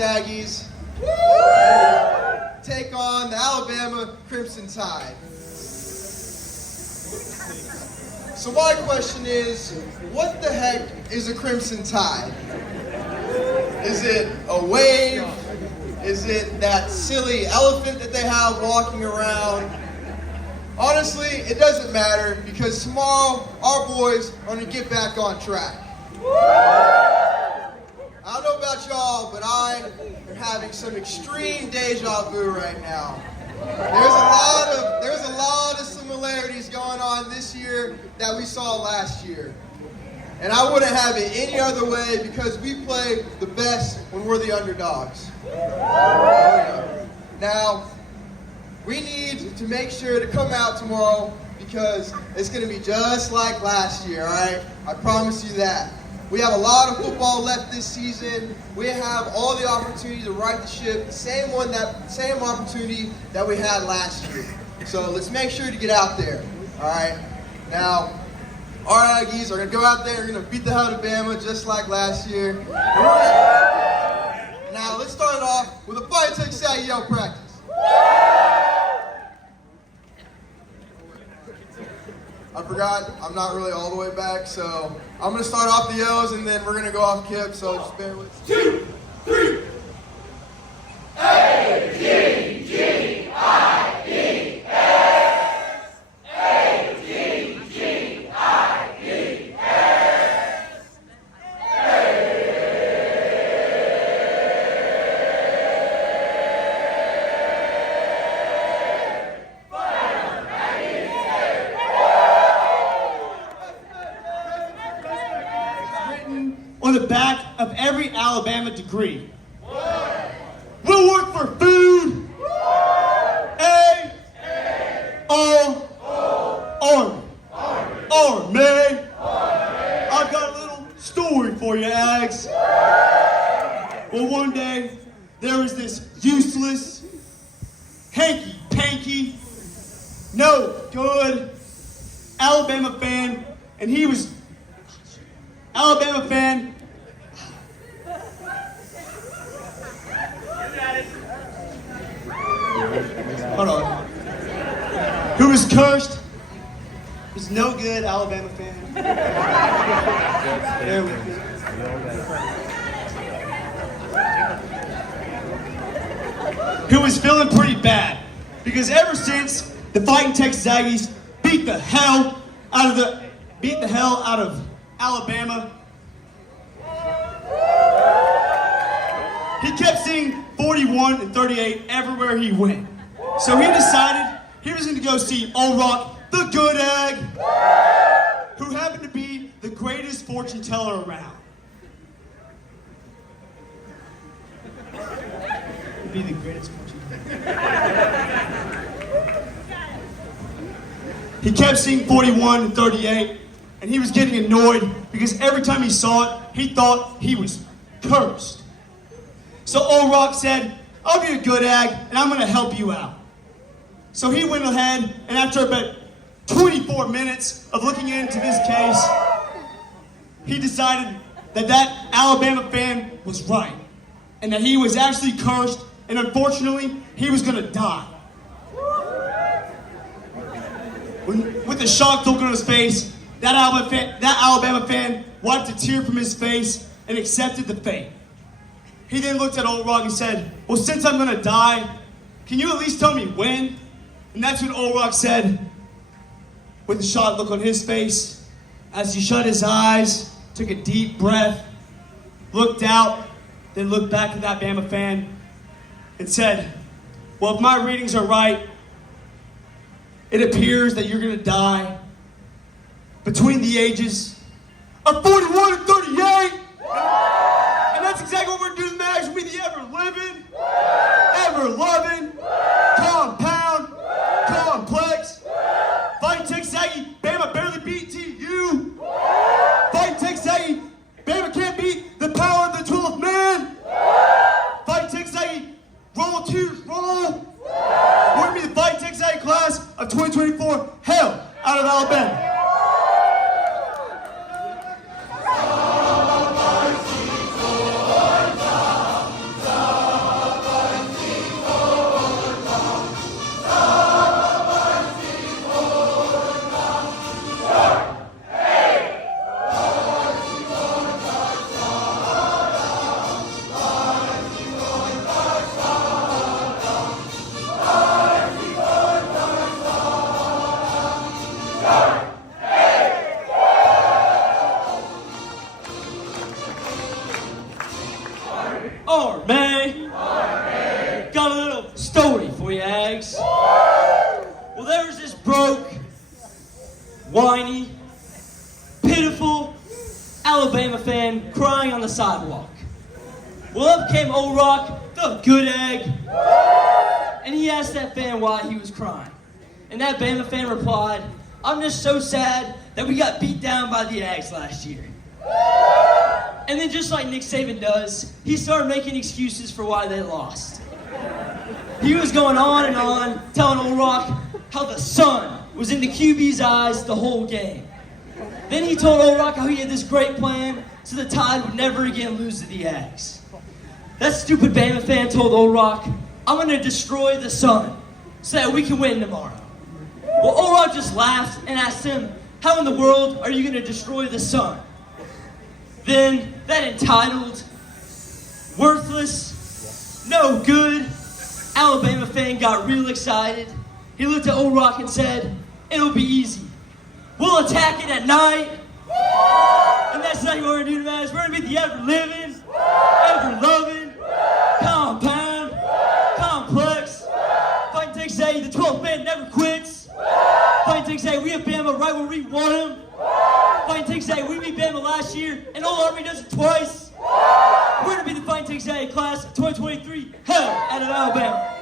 Aggies take on the Alabama Crimson Tide. So my question is, what the heck is a Crimson Tide? Is it a wave? Is it that silly elephant that they have walking around? Honestly, it doesn't matter because tomorrow our boys are going to get back on track. I don't know about y'all, but I am having some extreme deja vu right now. There's a lot of similarities going on this year that we saw last year. And I wouldn't have it any other way because we play the best when we're the underdogs. Now, we need to make sure to come out tomorrow because it's going to be just like last year, all right? I promise you that. We have a lot of football left this season. We have all the opportunity to right the ship, the same opportunity that we had last year. So let's make sure to get out there, all right? Now, our Aggies are going to go out there, they're going to beat the hell out of Bama just like last year. Now, let's start it off with a Fight Texas Aggie Yell practice. I forgot, I'm not really all the way back, so I'm going to start off the yells and then we're going to go off kip, so just bear with me. 2, 3. A-G-G-I-E-S. A-G-G-I-E-S. On the back of every Alabama degree. We'll work for food. Army. I've got a little story for you, Ags. Well, one day, there was this useless, hanky-panky, no good Alabama fan, and he was Alabama fan. Hold on. Who was cursed? Was no good Alabama fan. There we go. Who was feeling pretty bad because ever since the Fighting Texas Aggies beat the hell out of Alabama, he kept seeing 41 and 38 everywhere he went. So he decided he was going to go see Old Rock, the good egg, who happened to be the greatest fortune teller around. He'd be the greatest fortune teller. He kept seeing 41 and 38. And he was getting annoyed because every time he saw it, he thought he was cursed. So Old Rock said, I'll be a good egg and I'm going to help you out. So he went ahead and after about 24 minutes of looking into this case, he decided that that Alabama fan was right and that he was actually cursed and unfortunately he was going to die. With a shocked look on his face, that Alabama fan wiped a tear from his face and accepted the fate. He then looked at Old Rock and said, well, since I'm going to die, can you at least tell me when? And that's when Old Rock said, with a shocked look on his face, as he shut his eyes, took a deep breath, looked out, then looked back at that Bama fan and said, well, if my readings are right, it appears that you're going to die between the ages of 41 and 38. And that's exactly what we're doing, Mags. We the ever-living, ever-loving, compound, complex, Fighting Texas Aggie, Bama barely beat TU. Fighting Texas Aggie, Bama can't beat the power of the 12th man. Fighting Texas Aggie, roll twos, roll. We're going to be the Fighting Texas Aggie class of 2024, hell out of Alabama. May. Got a little story for you, Aggs. Well, there was this broke, whiny, pitiful Alabama fan crying on the sidewalk. Well, up came Old Rock, the good egg, and he asked that fan why he was crying. And that Bama fan replied, "I'm just so sad that we got beat down by the Aggies last year." And then just like Nick Saban does, he started making excuses for why they lost. He was going on and on, telling Old Rock how the sun was in the QB's eyes the whole game. Then he told Old Rock how he had this great plan so the Tide would never again lose to the Aggies. That stupid Bama fan told Old Rock, "I'm going to destroy the sun so that we can win tomorrow." Well, Old Rock just laughed and asked him, "How in the world are you going to destroy the sun?" Then that entitled, worthless, no good Alabama fan got real excited. He looked at Old Rock and said, "It'll be easy. We'll attack it at night." And that's not what we're going to do tonight. We're going to be the ever-living, ever-loving, compound, complex, Fighting Texas A, the 12th man never quits. Fighting Texas A, we have Bama right where we want him. Fighting Texas A, we beat Bama last year, and Old Army does it twice. We're going to be the Fighting Texas A class of 2023, hell out of Alabama.